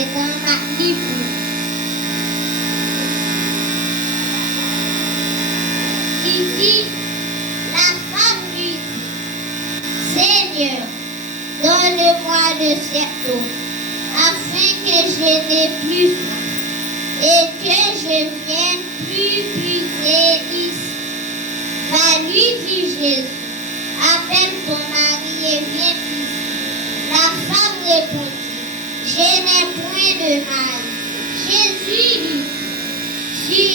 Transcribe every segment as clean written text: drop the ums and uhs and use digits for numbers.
c'est un magnifique. Il dit, la femme lui dit, Seigneur, donne-moi de cette eau, afin que je n'ai plus faim, et que je vienne plus puiser ici. Va lui dit Jésus, appelle ton mari et viens ici. La femme répondit, je n'ai point de mari. Jésus lui dit,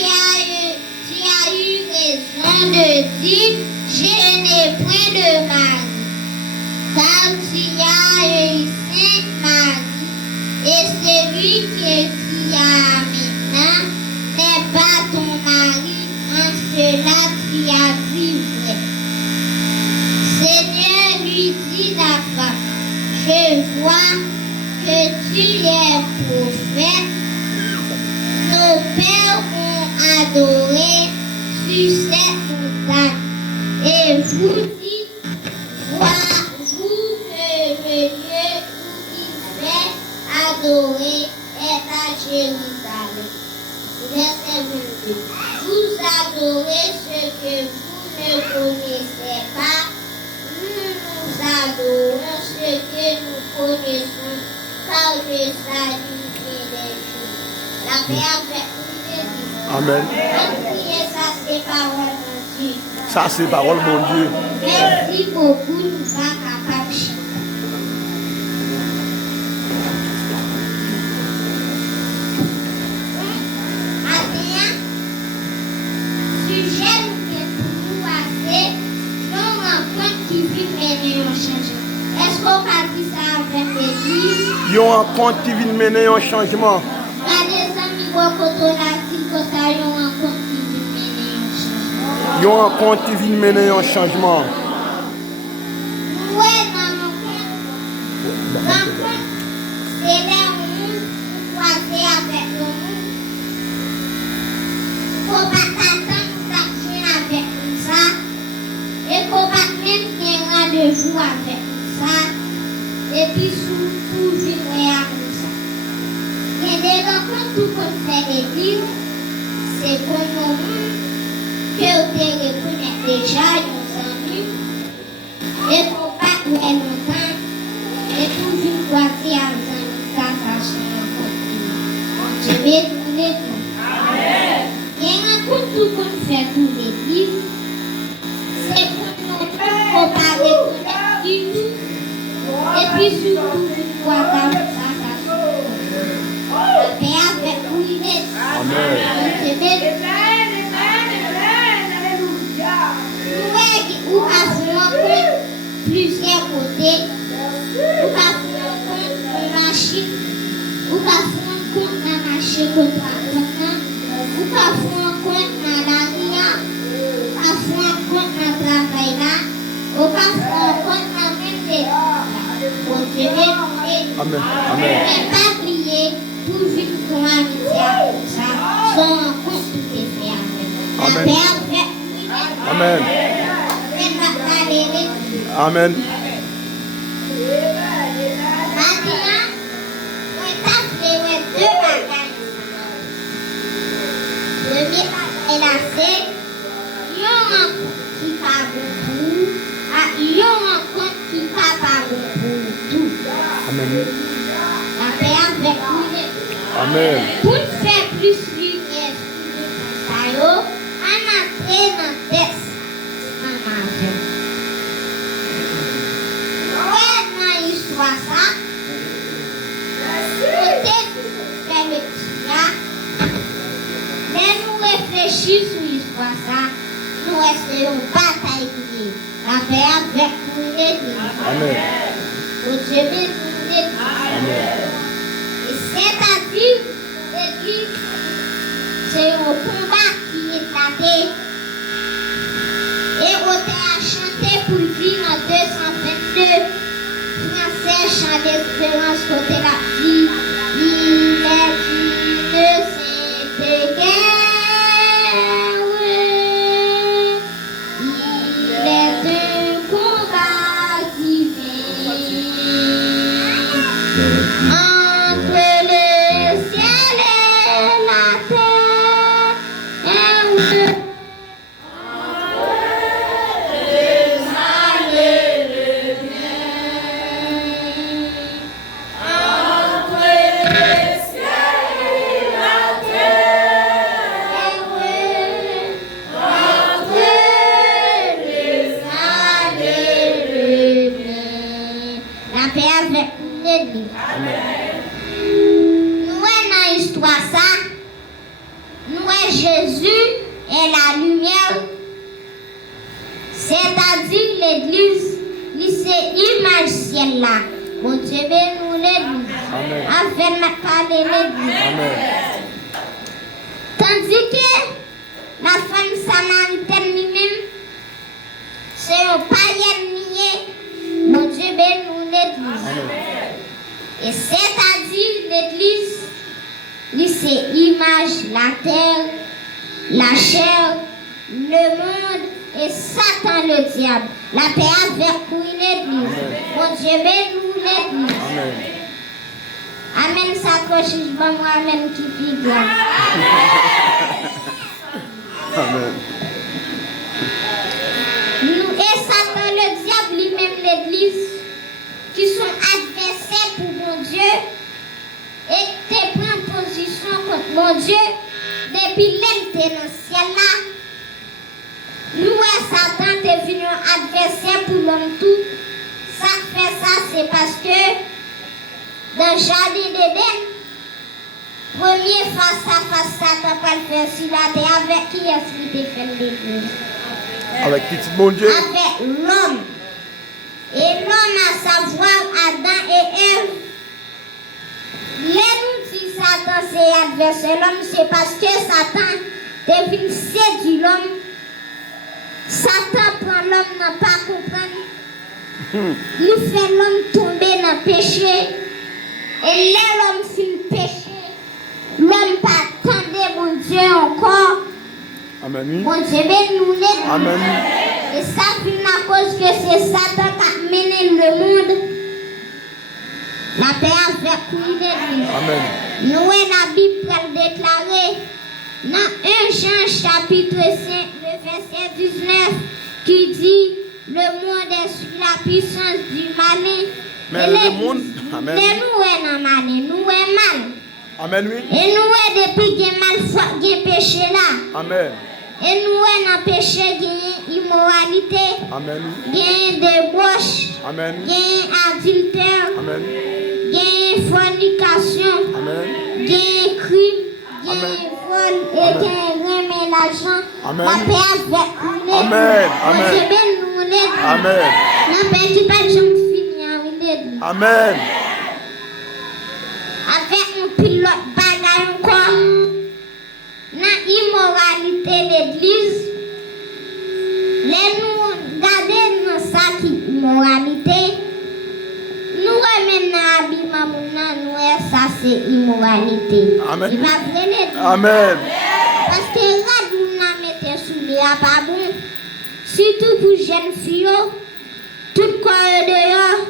tu as eu raison de dire, je n'ai point de mari. Car tu as eu 5 maris, et celui que tu as maintenant n'est pas ton mari, en cela tu as dit vrai. Seigneur lui dit la femme, je vois que tu es prophète. Nos pères ont adoré sur cette montagne, et vous dites, voyez-vous que le lieu où il fait adorer est à Jérusalem. Verset 22. Vous adorez ce que vous ne connaissez pas. Nous adorons ce que nous connaissons, car le salut vient des Dieu. La paix avec nous, Jésus. Amen. Priez, ça c'est parole mon Dieu. Ça, c'est parole, mon Dieu. Merci beaucoup, nous sommes capables de chanter. Maintenant, sujet pour nous passer, nos rencontres qui vivent mener un changement. Est-ce qu'on va dire ça avec l'église? Il y a un rencontre qui vient mener un changement. La des amis, quand on a dit que ça, il y a une rencontre qui vient mener un changement. Il y a un rencontre qui vient mener un changement. Ouais, dans mon compte, c'est les mondes croisés avec le monde. Faut pas t'attendre d'action avec ça. Et faut pas même qu'il y ait un rendez-vous avec ça. Et puis surtout, vivre avec ça. Il y a des rencontres tout qu'on fait des livres. C'est pour le monde que vous reconnaissez déjà, nos amis. Et pour pas tout est longtemps, et pour vivre croiser avec ça, ça change je vais vous les dire. Il y a un coup tout qu'on fait tous les livres, c'est pour nous faut pas reconnaître du tout, et puis surtout vivre croiser avec ça change. La paix avec vous les dire. Amen. Je vais ou à plusieurs côtés, ou à une machine, ou à la machine contre la conne, ou à la ria, ou à la travail là, ou à la même Amen. Amen. ne pas oublier pour vivre comme amitié comme ça, sans rencontre tout est fait avec. La paix avec Amen. Amen. Maintenant, on t'a fait deux bagages. Premier bagage là, c'est une rencontre qui part beaucoup, une rencontre qui part beaucoup tout. Amen. La paix avec nous. Amen. Pour faire plus lumière sur le on a fait dans le test. Ouais, dans l'histoire ça, côté faire le petit là, mais nous réfléchissons sur l'histoire ça, nous essayons pas tailler la paix avec nous les deux. Amen. Au Dieu béni nous les deux. Amen. Et c'est-à-dire, l'église, c'est un combat qui est éclaté. Et on a chanté pour vivre en 222. Français chant d'espérance côté la vie. Il est une sainte guerre. Il est un combat divin. Entre le paix avec l'église. Nous dans l'histoire ça, nous Jésus est la lumière, c'est-à-dire l'église, c'est l'image ciel là. Bon Dieu nous l'église. Afin de parler l'église. Tandis que la femme samaritaine lui-même, c'est un païen nié. Bon Dieu nous l'église. Et c'est-à-dire l'église, c'est l'image, la terre, la chair, le monde et Satan le diable. La paix avec l'église. Bon Dieu nous l'église. Amen, s'accroche, je vais moi-même qui pique là. Amen. Nous et Satan le diable lui-même l'église qui sont adversaires pour mon Dieu et qui prennent position contre mon Dieu depuis l'été dans le ciel là. Nous et Satan est venu adversaire pour l'homme tout. Ça fait ça, c'est parce que dans le jardin d'Éden, premier face à face, Satan pas le faire sur la terre. Avec qui est-ce qu'il fait l'église? Avec petit bon Dieu. Avec l'homme. Et l'homme, à savoir Adam et Ève. Les nous dit Satan c'est adversaire l'homme, c'est parce que Satan devine séduire l'homme. Satan prend l'homme n'a pas comprendre. Nous fait l'homme tomber dans le péché. Et là l'homme finit péché. L'homme pas attendre mon Dieu encore. Amen. Bon Dieu nous l'aide. Amen. Et ça finit à cause que c'est Satan qui a mené le monde. La paix avec l'église. Amen. Nous la Bible pour déclarer dans 1 Jean chapitre 5, le verset 19, qui dit le monde est sous la puissance du malin. Mais le monde, amen. Mais nous est dans malin, nous est mal. Amen, oui. Et nous est depuis qu'il y a mal foi, qu'il y a péché là. Amen. Et nous est dans péché, qu'il y a immoralité, Amen. qu'il y a débauche, Amen. qu'il y a adultère, Amen. qu'il y a fornication, Amen. qu'il y a crime, qu'il y Amen. a vol et qu'il y a remet l'argent. Amen. La paix avec nous. Amen. Amen. Dieu bénit nous l'aide. Amen. La paix qui pas de jamais finir avec l'aide. Amen. Avec un pilote bagaille encore. Dans l'immoralité de l'église, les nous garder dans ça qui immoralité, nous remettons dans l'habillement, nous ça c'est immoralité. Amen. Il va venir. Amen. Parce que là, nous mettons sous les pas bon. Surtout pour jeunes filles, tout corps dehors,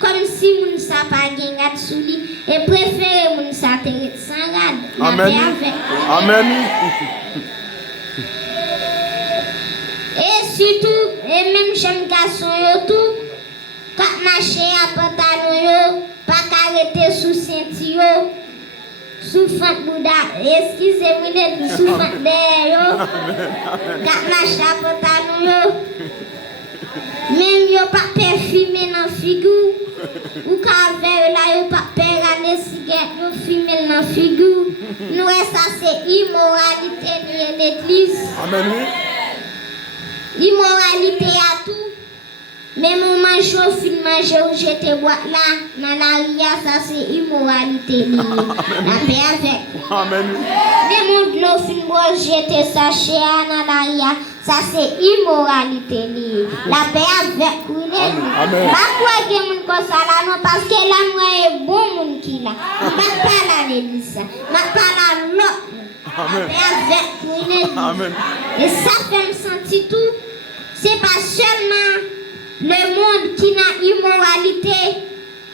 comme si nous ne savons pas gagner sous lui. Et préférer nous s'atterrir sans rade. Amen. Amen. Amen. Et surtout, et même jeunes garçons, tout, quand marcher à pantalon, pas qu'arrêter sous ceinture, sous fente bouddha, excusez-moi d'être sous fente derrière, quand marcher à pantalon, même yo pas parfumé dans figure, ou quand là yo pas regarder cigarette, yo fumer dans figure. Nous ça c'est immoralité de l'église. Amen. Immoralité à tout. Même on mange au film manger ou jeter boîte là dans la ria, ça c'est immoralité. La paix avec. Amen. Même on le film boire jeter sachet dans la ria, ça c'est immoralité. La paix avec. Amen. Pas quoi que mon comme ça là non parce que là moi est bon monde qui là. Pas pas la l'église. Pas la l'autre. Amen. Avec. Amen. Et ça fait me sentir tout. C'est pas seulement le monde qui n'a immoralité,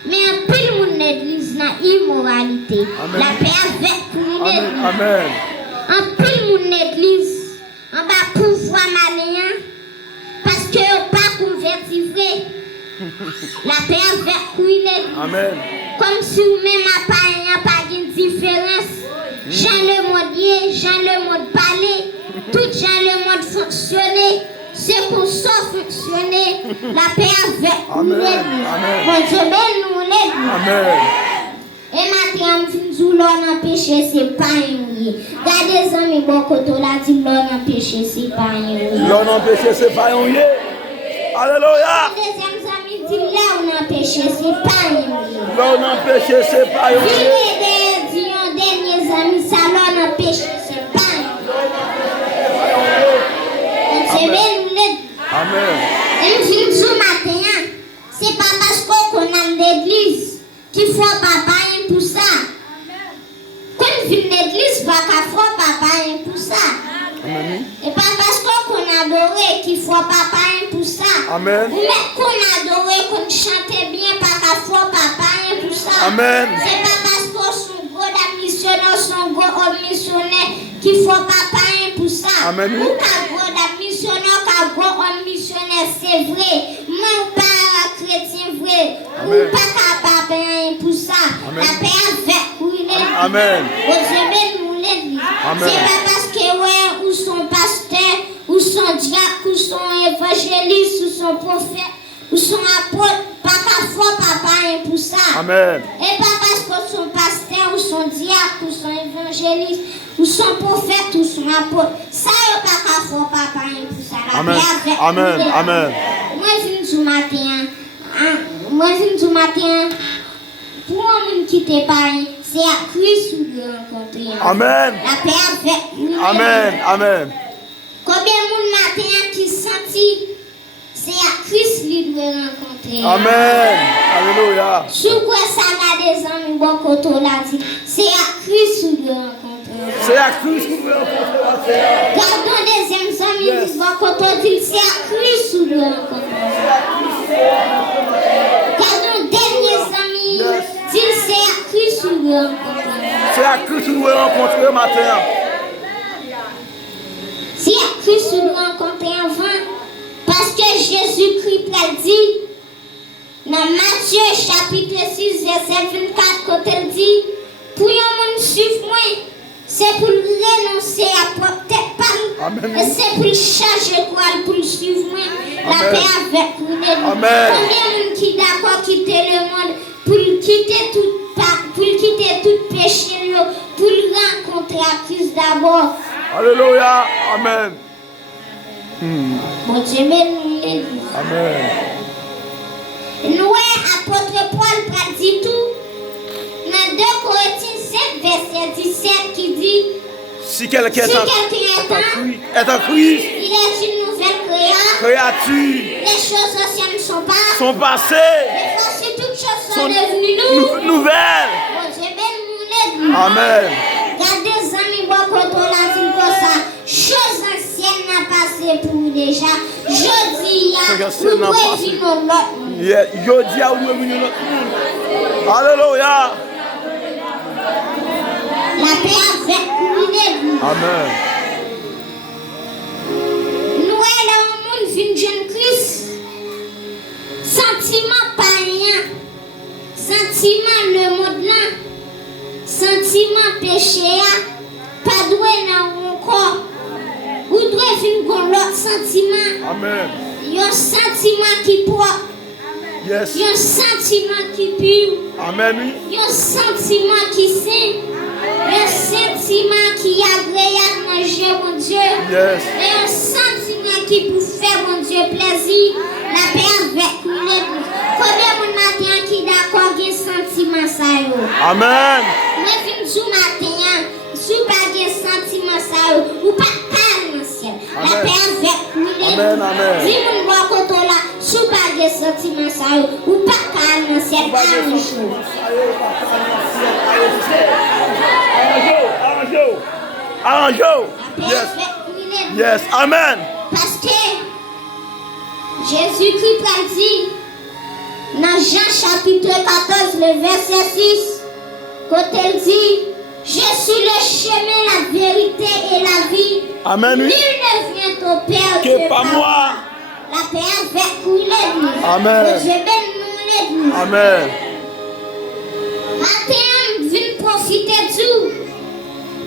mais un pile monde l'église n'a immoralité. Amen. La paix avec pour l'église. Amen. Un pile monde l'église, on va pouvoir malin parce que on pas converti vrai. La paix avec pour l'église. Amen. Comme si vous même à pas de différence. Jean le monde y est, Jean le monde parler, tout Jean le monde fonctionner. c'est pour ça fonctionner la paix avec nous. Amen. Bon Dieu, nous l'église. Amen. Et maintenant, nous l'on péché, c'est pas un. Gardez les amis, bon côté là, dit l'on péché, c'est pas un. L'on péché, c'est pas un. Alléluia. Deuxième ami dit là, on a péché, c'est pas un. L'on péché, c'est pas un. Derniers amis, ça l'on a péché, c'est pas un. Amen. Et puis, ce matin, c'est pas parce qu'on a l'église qu'il faut papa pour ça. Quand on vient l'église, pas qu'il faut papa pour ça. Amen. Et pas parce qu'on a adoré qu'il faut papa pour ça. Amen. Mais qu'on a adoré, qu'on chantait bien, pas qu'il faut papa pour ça. Amen. C'est pas parce qu'on sont gros missionnaires, sont gros missionnaires qu'il faut papa pour ça. Amen. Ou qu'à gros missionnaire, qu'à gros missionnaire, c'est vrai. Moi, pas chrétien vrai. Amen. Ou pas qu'à papa pour ça. Amen. La paix avec vous. Amen. C'est pas parce que ouais, ou son pasteur, ou son diacre, ou son évangéliste, ou son prophète, ou son apôtre, pas qu'à fois papa pour ça. Amen. Et pas parce que son pasteur, ou son diacre, ou son évangéliste, ou son prophète, ou son apôtre, ça y'a pas qu'à fois papa pour ça. Amen. Amen. Amen. Moi, je viens du matin, pour un qui t'est pas, c'est à Christ où de rencontrer. Amen. La paix avec nous. Amen. Amen. Combien de matin qui sentit, c'est à Christ lui doit rencontrer. Amen. Alléluia. Sous quoi ça va des amis, bon côté l'a dit, c'est à Christ où doit rencontrer. C'est à Christ où doit rencontrer. Gardons des amis, Yes. bon côté dit, c'est à Christ où doit rencontrer. Gardons derniers amis, Yes. dit c'est à Christ où doit rencontrer. C'est à Christ où doit rencontrer matin. Si à Christ nous rencontrer avant, parce que Jésus-Christ l'a dit, dans Matthieu chapitre 6, verset 24, quand il dit, pour un monde suivre moi, c'est pour renoncer à porter pas, Amen. et c'est pour changer quoi, pour le suivre moi, la Amen. paix avec nous. Amen. Combien de monde qui d'accord quitter le monde, pour quitter tout péché, pour rencontrer à Christ d'abord. Alléluia. Amen. Bon Dieu, mais Amen. nous, apôtre Paul a dit tout. Dans 2 Corinthiens 7, verset 17, qui dit, Si quelqu'un si est en Christ, il est une nouvelle créature, les choses anciennes ne sont pas. sont passées, Mais voici toutes choses sont devenues nouvelles. Bon Dieu, mais nous, Amen. gardez les amis, bon, quand on a dit comme ça, choses anciennes n'a passé pour vous déjà. Je dis, vous devez vivre l'autre. Je dis à vous, alléluia. La paix avec nous. Amen. Nous, là, au monde, vient jeune Christ. Sentiment païen. Sentiment le monde là. Sentiment péché. Pas doué dans mon corps. Ou doit venir l'autre sentiment. Amen. Il y a un sentiment qui propre. Yes. Il y a un sentiment qui pur. Amen. Oui. Il y a un sentiment qui saint. Il y a un sentiment qui est agréable à manger, mon Dieu. Yes. Il y a un sentiment qui peut faire, mon Dieu, plaisir. La paix avec nous. Combien de matin qui d'accord avec un sentiment ça yo? Amen. Moi, je viens du matin, si vous n'avez pas un sentiment ça yo, ou pas calme dans le ciel. La Amen. paix avec nous. Amen, amen. Dis-moi, quand on là, si vous n'avez pas un sentiment ça yo, ou pas calme dans le ciel, un jour. Arrange. La paix Yes. avec nous. Yes. Amen. Parce que Jésus-Christ a dit dans Jean chapitre 14, le verset 6, quand il dit, je suis le chemin, la vérité et la vie. Amen. Nul Oui. ne vient au Père Que pas moi. La paix avec nous l'église. Amen. Je bénis nous l'église. Amen. Matin, viens profiter de tout.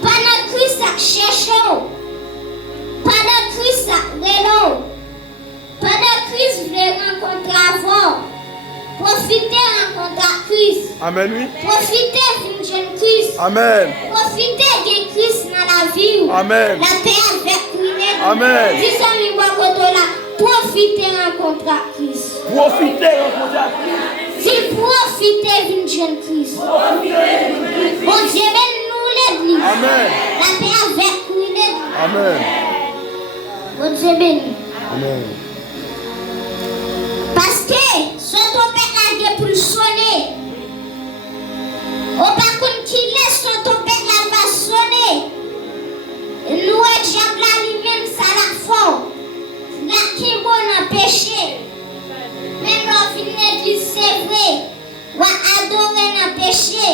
Pendant Christ a cherché. Pendant Christ a vélo. Pendant Christ voulait rencontrer avant, profitez rencontrer Christ. Amen, oui. Profitez d'une jeune Christ. Amen. Profitez de Christ dans la vie. Amen. La paix avec Christ. Amen. Dis-moi, profitez rencontrer Christ. Profitez rencontrer Christ. S'il profitez d'une jeune Christ. Bon Dieu, nous l'église. Amen. La paix avec Christ. Amen. Bon Dieu béni. Amen. Parce que ce trompette là pour le sonner. Au par contre qui laisse son trompette là va sonner. Nous et diable là lui-même ça la fort. La qui est bon à péché. Même dans une église c'est vrai. Ou adorer dans péché.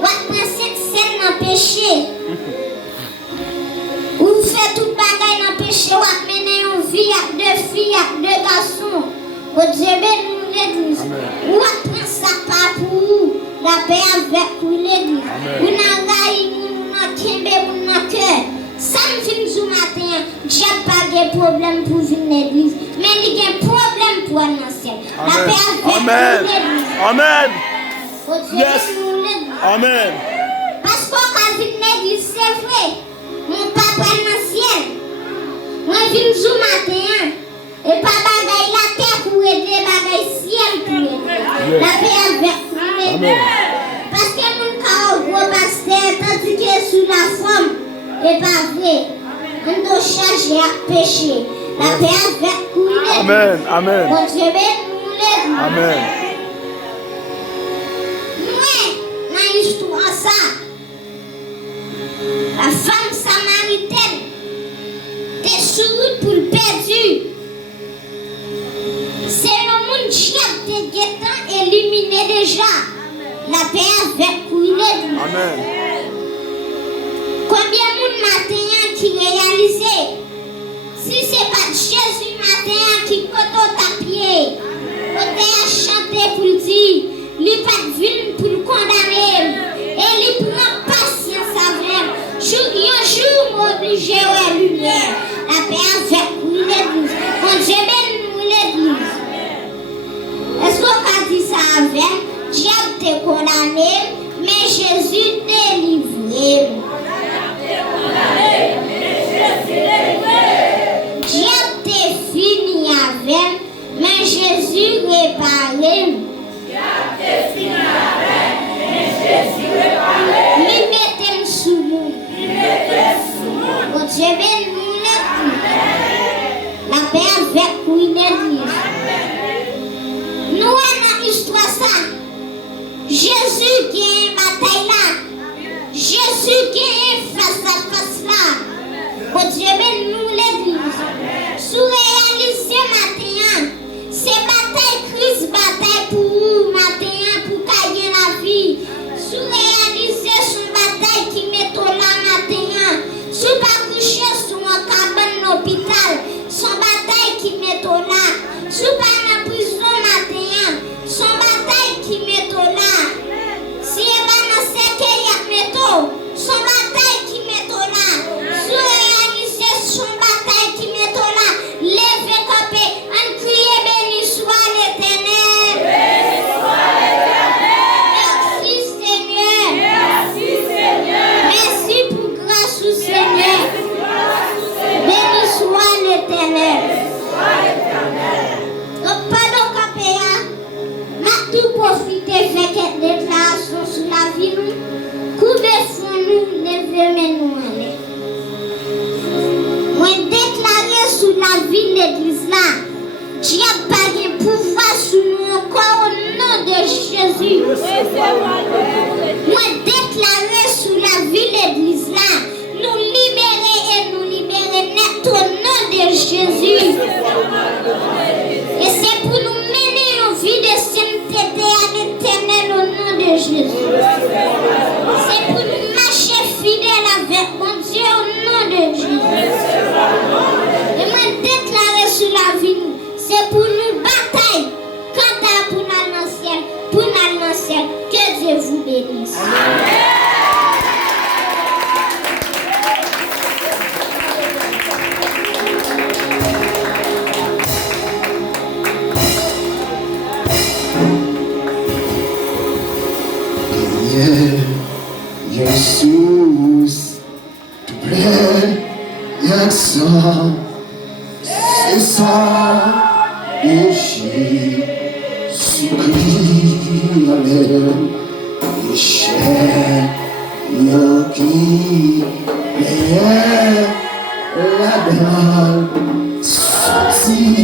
Ou penser de scène dans péché. Ou faire tout bagaille dans péché. Ou mener une vie à deux filles, à deux garçons. Au Dieu nous l'église. Ou apprendre ça pas pour vous. La paix avec vous l'église. Vous n'avez pas de cœur. Ça me fait du matin. J'ai pas de problème pour venir à l'église. Mais il y a un problème pour aller dans le ciel. La paix avec vous l'église. Amen. Au Dieu Yes. nous l'église. Amen. Parce qu'on a vu l'église, c'est vrai. Mon papa est dans le ciel. Moi, je viens du matin. Et pas bagaille la terre pour aider, bagaille ciel pour aider. La paix avec vous. Amen. Parce que mon cas gros pasteur, tandis que sous la forme, et pas vrai. On doit charger à pécher. La paix avec vous. Amen. Amen. Bon Dieu, nous l'église. Amen. Moi, dans l'histoire ça, la femme samaritaine était sur route pour le perdu. C'est le monde qui a été éliminé déjà. La paix avec vous. Amen. Combien de monde matin qui réalisé? Si ce n'est pas Jésus matin qui côté tapier, côté a chanté pour le dire, il n'est pas de ville pour le condamner. Et il prend patience avec. Un jour, m'oblige à la lumière. La paix avec vous l'église. Mon Dieu, nous l'église. Est-ce qu'on a dit ça avec? Diable te condamné, mais Jésus délivré. Diable te fini avec, mais Jésus réparé. Lui mettez sous nous. Mon Dieu, nous l'église. La paix avec vous l'église. Nous, dans l'histoire ça, Jésus qui est une bataille là. Jésus qui est face à face là. Bon Dieu, nous l'église. Sous réaliser matin, c'est bataille Christ, bataille pour vous, matin, pour gagner la vie. Sous réaliser son bataille qui met au là matin. Sous pas coucher sur un cabane d'hôpital, son bataille qui met au là. Sous pas en prison matin, son bataille qui met au là. Si elle va dans ce qu'il y a métaux, son bataille qui met au là. Sous réaliser son bataille qui met au là. Lève campé, en crier béni soit l'Éternel. Merci Seigneur. Merci pour grâce au Seigneur. Béni soit l'Éternel. Donc pendant campé, m'a tout profité fait cette déclaration sur la vie nous. Couvez-nous, levez-nous en l'air. Moi déclarer sur la vie de l'église là, Dieu n'a pas de pouvoir sur nous encore au nom de Jésus. Moi déclarer sur la vie de l'église là, nous libérer et nous libérer net au nom de Jésus. Et c'est pour nous mener une vie de sainteté à l'éternel au nom de Jésus. C'est pour nous marcher fidèles avec mon Dieu au nom de Jésus. Et moi déclarer sur la vie, c'est pour nous bataille. Quand pour nous dans le ciel, que Dieu vous bénisse. c'est ça, et Jésus-Christ, Amen, et cher, qui est la belle, sortie,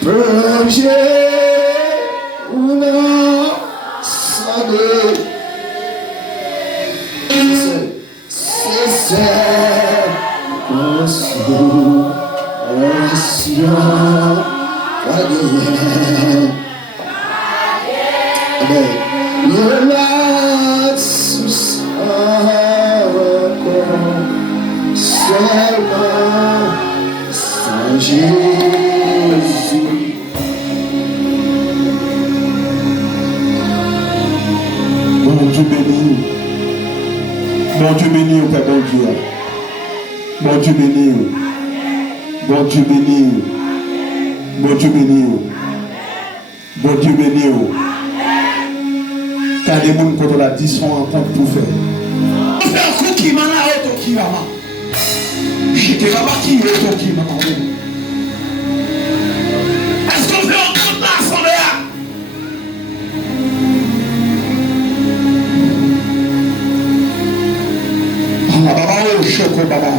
plongé ou non, sonné, c'est consolation, Amen. You're not so seulement sans Jésus. Bon Dieu béni. Bon Dieu béni, Père bon Dieu. Bon Dieu béni. Bon Dieu béni. Bon Dieu béni. Bon Dieu béni. Car les gens quand on a dit sont en compte pour faire. On fait un coup qui m'a auto qui maman. J'étais là-bas qui auto qui maman. Est-ce qu'on fait un compte là sans l'air? Baba o choco baba.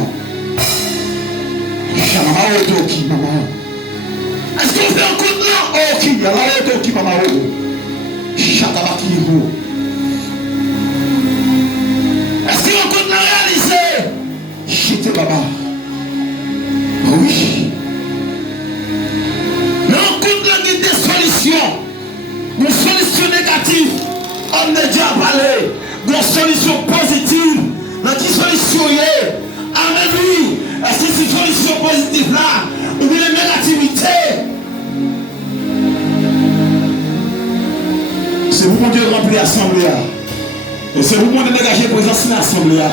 Chama auto qui maman. Est-ce qu'on fait un compte là? Oh qui a la auto qui maman. Chatabakiro. Est-ce qu'on compte la réaliser? J'étais baba. Oui. Mais on compte la guide des solutions. Une solution négative, on ne dit pas parler. Une solution positive. Dans qui solution y est? Amen oui. Est-ce que cette solution positive là, ou bien les négativités? C'est vous qui avez rempli l'assemblée. Et c'est vous qui avez dégagé la présence de l'assemblée.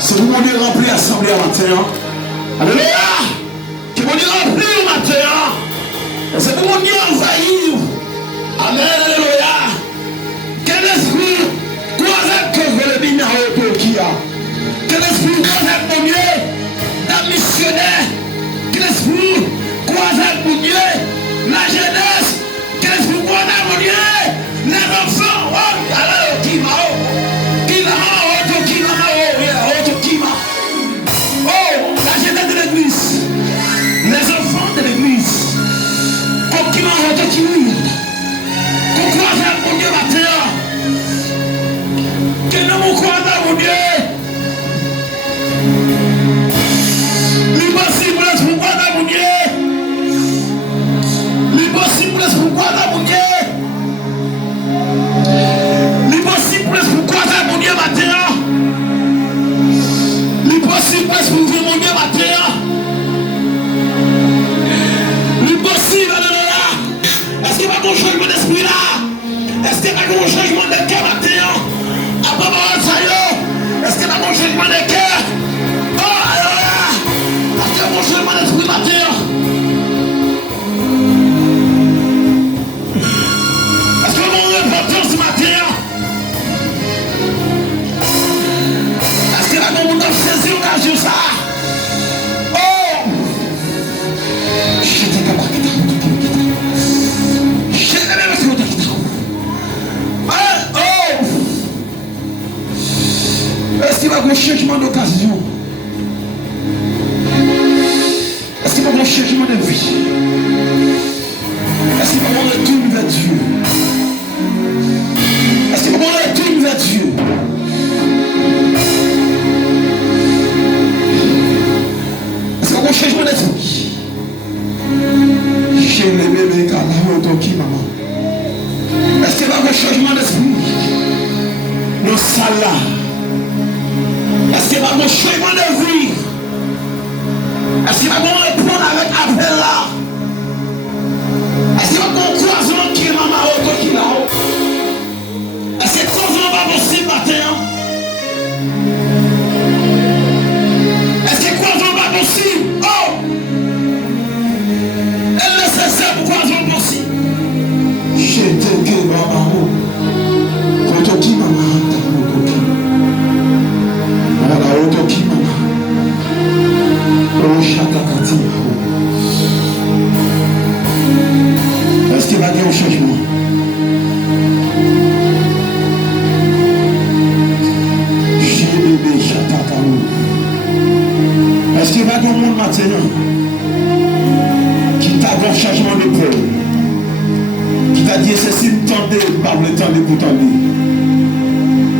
C'est vous qui avez rempli l'assemblée matin. Alléluia. Qui vous avez rempli le matin. Et c'est vous qui avez envahi. Amen. Alléluia. Quel esprit croisette que vous le bina au Tokia. Quel esprit croisette mon Dieu d'un missionnaire. Quel esprit croisette mon Dieu la jeunesse. Quel esprit croisette mon Dieu. Les enfants, oh, alors qui m'a oh, la jeunesse de l'église, les enfants de l'église, comme qui m'a qui qu'on croise à mon Dieu matin, que nous nous croise à mon Dieu, l'impossible est pour croire à mon Dieu, l'impossible est pour croire à mon Dieu. L'impossible est pour croiser mon Dieu matin. L'impossible est pour ouvrir mon Dieu matin. L'impossible est là. Est-ce qu'il va y avoir un changement d'esprit là? Est-ce qu'il va y avoir un changement de cœur matin? Est-ce qu'il va y avoir un changement de cœur? Oh, alléluia. Est-ce qu'il va y avoir un changement d'esprit matin? Est-ce qu'il va y avoir une importance ce matin? Saisir l'occasion ça. Oh! J'étais capable de quitter. J'étais même sur le quitter. Oh! Est-ce qu'il va y avoir un changement d'occasion? Est-ce qu'il va y avoir un changement de vie? Est-ce qu'il va y avoir un retour vers Dieu? Est-ce qu'il va y avoir un retour vers Dieu? Un changement d'esprit. J'ai les bébés quand maman. Est-ce qu'il va y avoir un changement d'esprit? Dans ça là. Est-ce qu'il va y avoir un changement de vie? Est-ce qu'il va y avoir un répondre avec appel là? Est-ce qu'il va y avoir un croisement qui est maman qui là? Est-ce que croisement va possible matin? Est-ce que croisement va possible? Oh! Elle nécessaire pour croisement possible. J'étais que maman. Quand on dit maman. bon monde maintenant qui t'a fait un changement de peuple, qui t'a dit ceci, me tendez, pas le tendre pour tendre.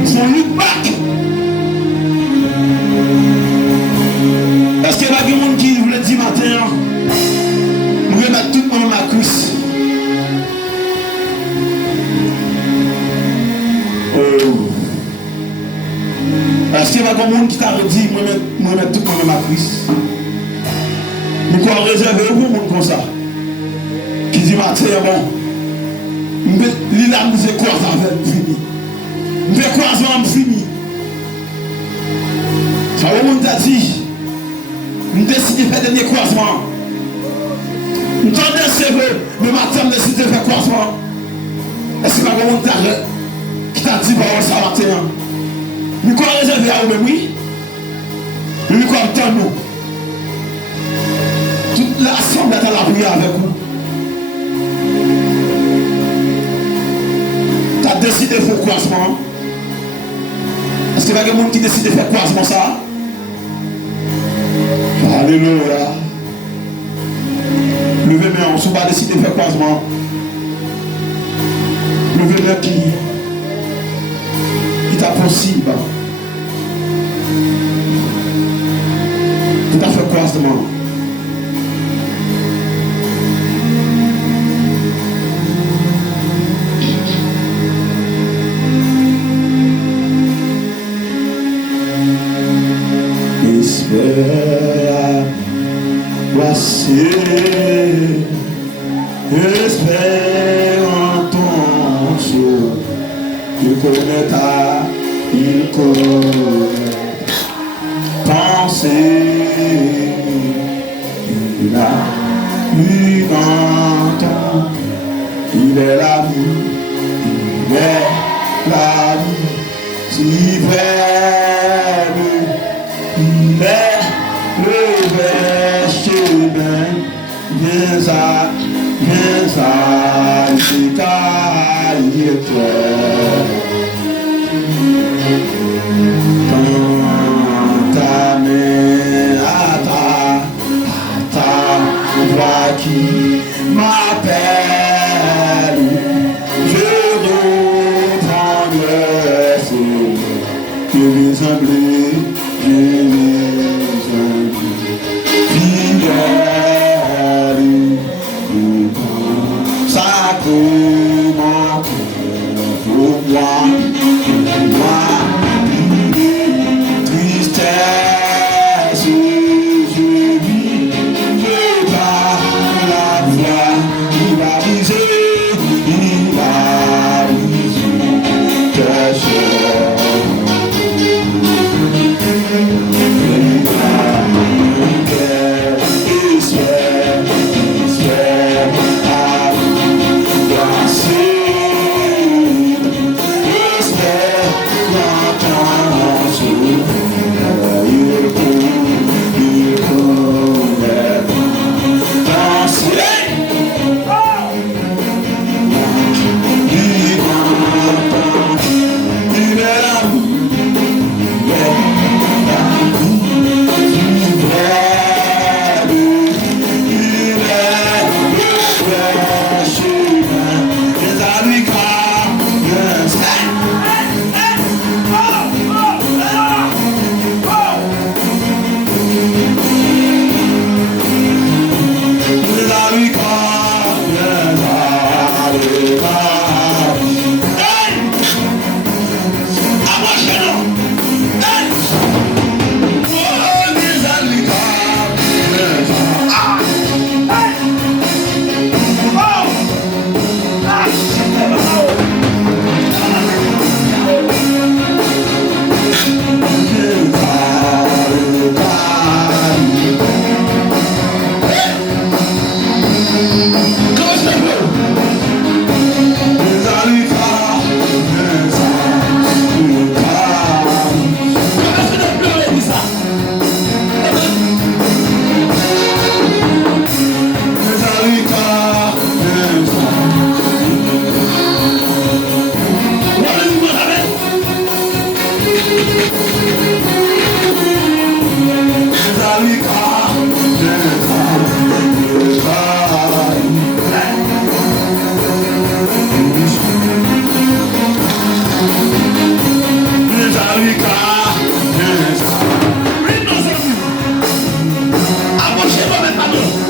Ils sont look back. Est-ce qu'il y a des gens qui voulaient dire matin, nous allons mettre tout le monde à la cuisse? Est-ce qu'il y a des gens qui t'ont dit, nous allons mettre tout le monde à la cuisse? Nous allons réserver au monde comme ça. Qui dit matin, bon, l'île a nous est croisé avec fini. Nous est croisé avec fini. Ça va, on t'a dit. Nous décidons de faire des croisements. Nous avons décidé, le matin, nous décidons de faire croisement. Est-ce que pas comment qui t'a dit par ça matin? Nous quoi réserver à vous-même, oui? Nous quoi attendre nous? Toute l'assemblée est à la prière avec vous. Tu as décidé de faire croisement. Est-ce qu'il y a des gens qui décident de faire croisement ça? Alléluia. Levez-moi, on ne va pas décider de faire croisement. Levez-moi qui est possible. Tout à fait croisement. Voici, espère en ton jour, il connaît il connaît penser, il a eu dans ton, il est l'ami, si vrai, il est le vrai chemin, viens à, c'est toi. Quand ta main à ta voix qui m'appelle, je reprends le Seigneur, que mes humbles, Pardon.